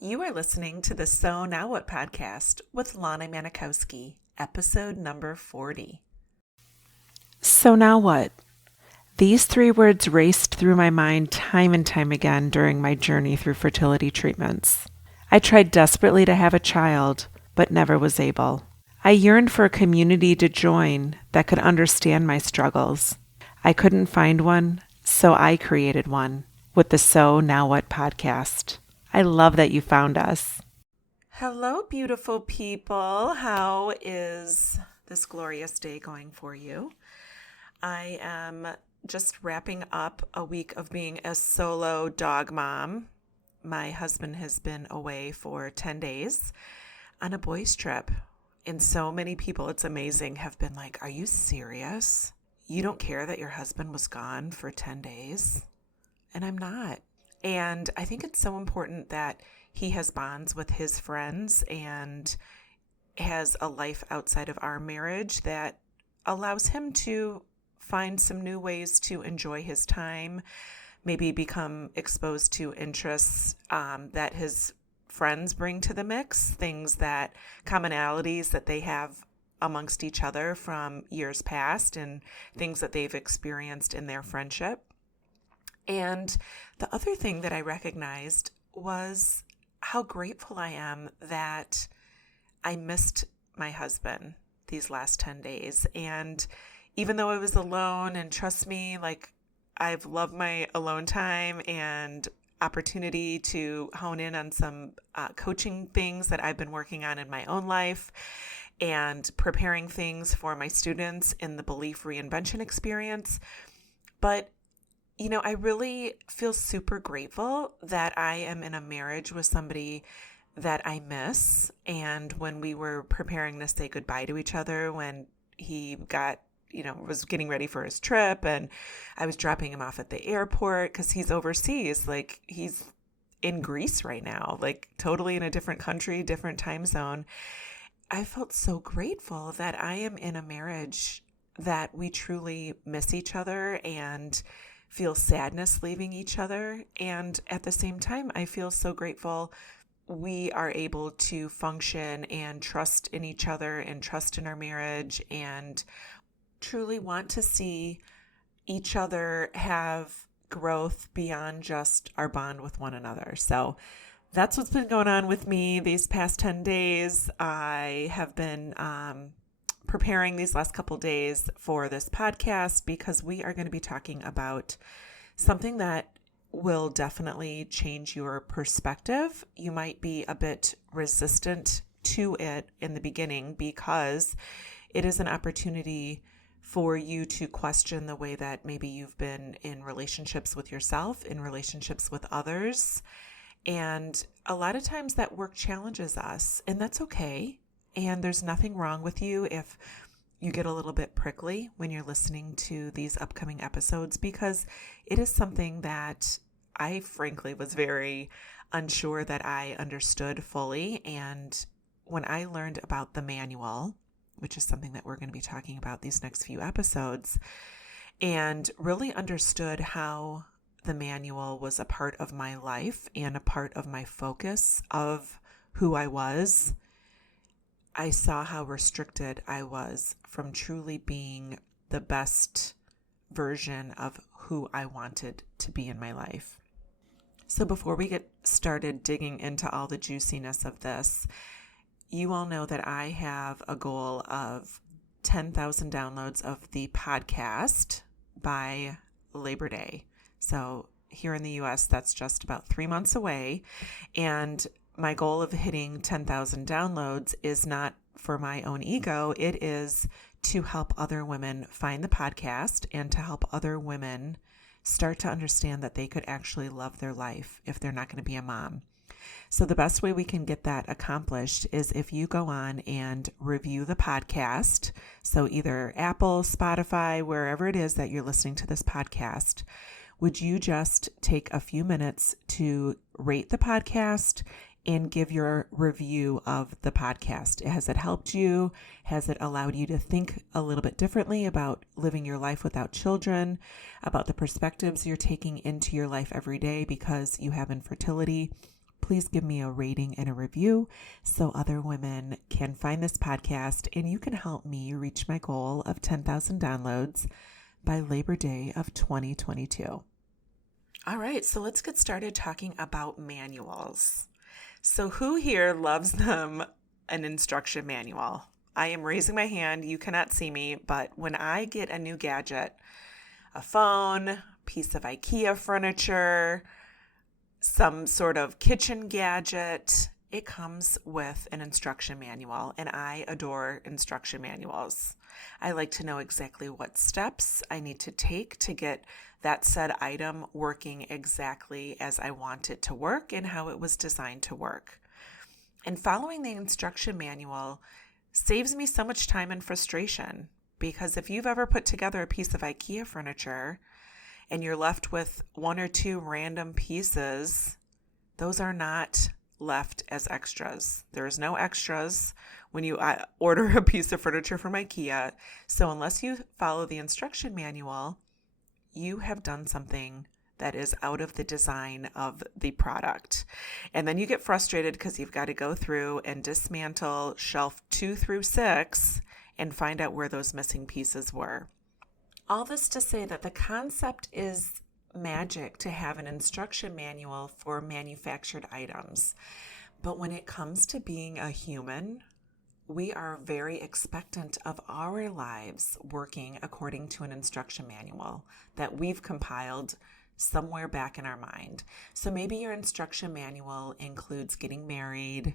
You are listening to the So Now What podcast with Lana Manikowski, episode number 40. So now what? These three words raced through my mind time and time again during my journey through fertility treatments. I tried desperately to have a child, but never was able. I yearned for a community to join that could understand my struggles. I couldn't find one, so I created one with the So Now What podcast. I love that you found us. Hello, beautiful people. How is this glorious day going for you? I am just wrapping up a week of being a solo dog mom. My husband has been away for 10 days on a boys' trip. And so many people, it's amazing, have been like, are you serious? You don't care that your husband was gone for 10 days? And I'm not. And I think it's so important that he has bonds with his friends and has a life outside of our marriage that allows him to find some new ways to enjoy his time, maybe become exposed to interests that his friends bring to the mix, commonalities that they have amongst each other from years past and things that they've experienced in their friendship. And the other thing that I recognized was how grateful I am that I missed my husband these last 10 days. And even though I was alone, and trust me, like I've loved my alone time and opportunity to hone in on some coaching things that I've been working on in my own life and preparing things for my students in the Belief Reinvention Experience. But I really feel super grateful that I am in a marriage with somebody that I miss. And when we were preparing to say goodbye to each other, when he was getting ready for his trip and I was dropping him off at the airport because he's overseas, like he's in Greece right now, like totally in a different country, different time zone. I felt so grateful that I am in a marriage that we truly miss each other and feel sadness leaving each other. And at the same time, I feel so grateful we are able to function and trust in each other and trust in our marriage and truly want to see each other have growth beyond just our bond with one another. So that's what's been going on with me these past 10 days. I have been preparing these last couple days for this podcast because we are going to be talking about something that will definitely change your perspective. You might be a bit resistant to it in the beginning because it is an opportunity for you to question the way that maybe you've been in relationships with yourself, in relationships with others. And a lot of times that work challenges us, and that's okay. And there's nothing wrong with you if you get a little bit prickly when you're listening to these upcoming episodes, because it is something that I frankly was very unsure that I understood fully. And when I learned about the manual, which is something that we're going to be talking about these next few episodes, and really understood how the manual was a part of my life and a part of my focus of who I was, I saw how restricted I was from truly being the best version of who I wanted to be in my life. So before we get started digging into all the juiciness of this, you all know that I have a goal of 10,000 downloads of the podcast by Labor Day. So here in the US, that's just about 3 months away. And my goal of hitting 10,000 downloads is not for my own ego. It is to help other women find the podcast and to help other women start to understand that they could actually love their life if they're not going to be a mom. So the best way we can get that accomplished is if you go on and review the podcast. So either Apple, Spotify, wherever it is that you're listening to this podcast, would you just take a few minutes to rate the podcast and give your review of the podcast? Has it helped you? Has it allowed you to think a little bit differently about living your life without children, about the perspectives you're taking into your life every day because you have infertility? please give me a rating and a review so other women can find this podcast and you can help me reach my goal of 10,000 downloads by Labor Day of 2022. All right, so let's get started talking about manuals. So who here loves them an instruction manual? I am raising my hand. You cannot see me, but when I get a new gadget, a phone, piece of IKEA furniture, some sort of kitchen gadget, it comes with an instruction manual, and I adore instruction manuals. I like to know exactly what steps I need to take to get that said item working exactly as I want it to work and how it was designed to work. And following the instruction manual saves me so much time and frustration, because if you've ever put together a piece of IKEA furniture and you're left with one or two random pieces, those are not left as extras. There's no extras when you order a piece of furniture from IKEA. So unless you follow the instruction manual, you have done something that is out of the design of the product. And then you get frustrated because you've got to go through and dismantle shelf 2 through 6 and find out where those missing pieces were. All this to say that the concept is magic to have an instruction manual for manufactured items. But when it comes to being a human, we are very expectant of our lives working according to an instruction manual that we've compiled somewhere back in our mind. So maybe your instruction manual includes getting married.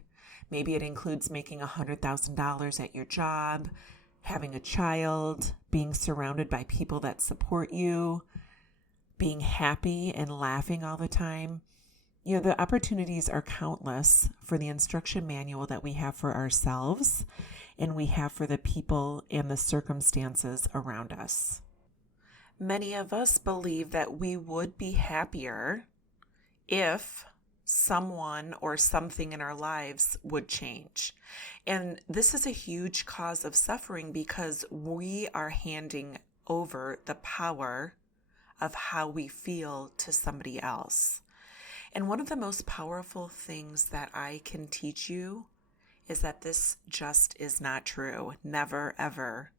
Maybe it includes making $100,000 at your job, having a child, being surrounded by people that support you, being happy and laughing all the time. You know, the opportunities are countless for the instruction manual that we have for ourselves and we have for the people and the circumstances around us. Many of us believe that we would be happier if someone or something in our lives would change. And this is a huge cause of suffering because we are handing over the power of how we feel to somebody else. And one of the most powerful things that I can teach you is that this just is not true. Never, ever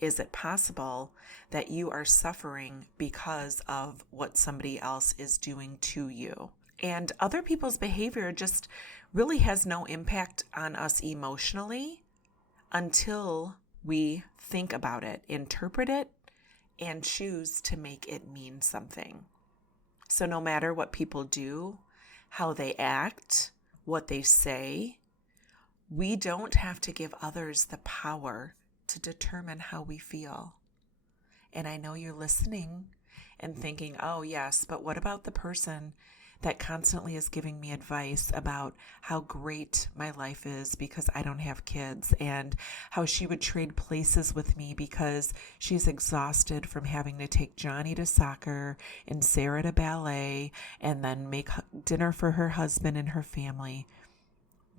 is it possible that you are suffering because of what somebody else is doing to you. And other people's behavior just really has no impact on us emotionally until we think about it, interpret it, and choose to make it mean something. So no matter what people do, how they act, what they say, we don't have to give others the power to determine how we feel. And I know you're listening and thinking, oh yes, but what about the person that constantly is giving me advice about how great my life is because I don't have kids, and how she would trade places with me because she's exhausted from having to take Johnny to soccer and Sarah to ballet and then make dinner for her husband and her family.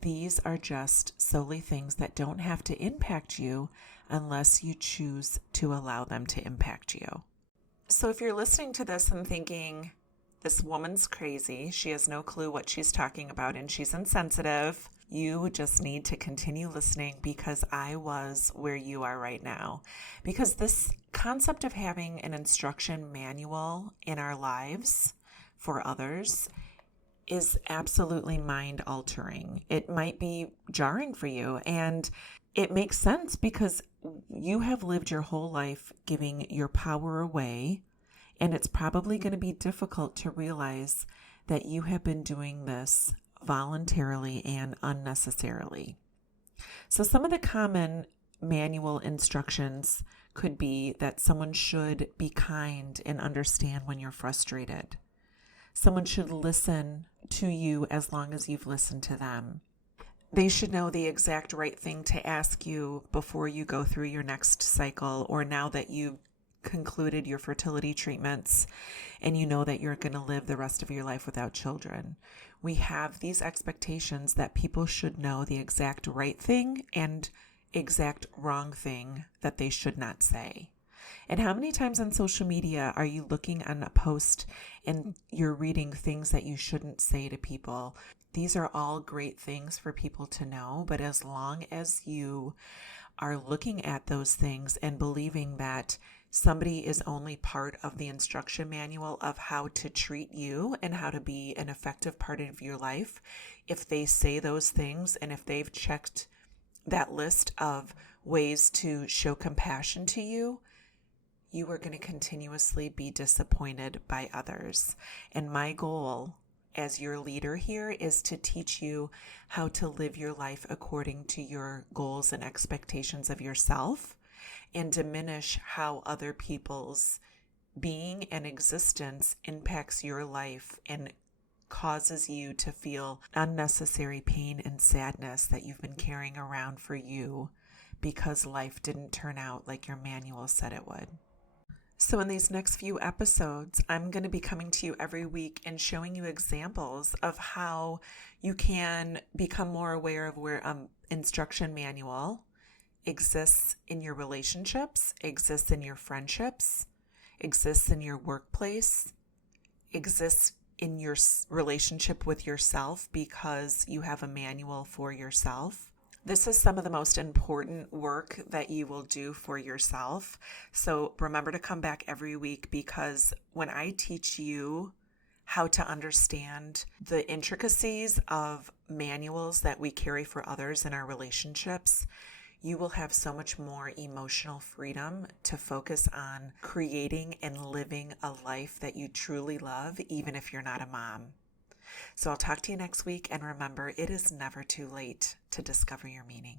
These are just solely things that don't have to impact you unless you choose to allow them to impact you. So if you're listening to this and thinking, this woman's crazy, she has no clue what she's talking about, and she's insensitive, you just need to continue listening, because I was where you are right now. Because this concept of having an instruction manual in our lives for others is absolutely mind-altering. It might be jarring for you, and it makes sense because you have lived your whole life giving your power away. And it's probably going to be difficult to realize that you have been doing this voluntarily and unnecessarily. So some of the common manual instructions could be that someone should be kind and understand when you're frustrated. Someone should listen to you as long as you've listened to them. They should know the exact right thing to ask you before you go through your next cycle, or now that you've concluded your fertility treatments and you know that you're going to live the rest of your life without children. We have these expectations that people should know the exact right thing and exact wrong thing that they should not say. And how many times on social media are you looking on a post and you're reading things that you shouldn't say to people? These are all great things for people to know, but as long as you are looking at those things and believing that somebody is only part of the instruction manual of how to treat you and how to be an effective part of your life, if they say those things and if they've checked that list of ways to show compassion to you, you are going to continuously be disappointed by others. And my goal as your leader here is to teach you how to live your life according to your goals and expectations of yourself, and diminish how other people's being and existence impacts your life and causes you to feel unnecessary pain and sadness that you've been carrying around for you because life didn't turn out like your manual said it would. So in these next few episodes, I'm going to be coming to you every week and showing you examples of how you can become more aware of where instruction manual exists in your relationships, exists in your friendships, exists in your workplace, exists in your relationship with yourself because you have a manual for yourself. This is some of the most important work that you will do for yourself. So remember to come back every week, because when I teach you how to understand the intricacies of manuals that we carry for others in our relationships, you will have so much more emotional freedom to focus on creating and living a life that you truly love, even if you're not a mom. So I'll talk to you next week, and remember, it is never too late to discover your meaning.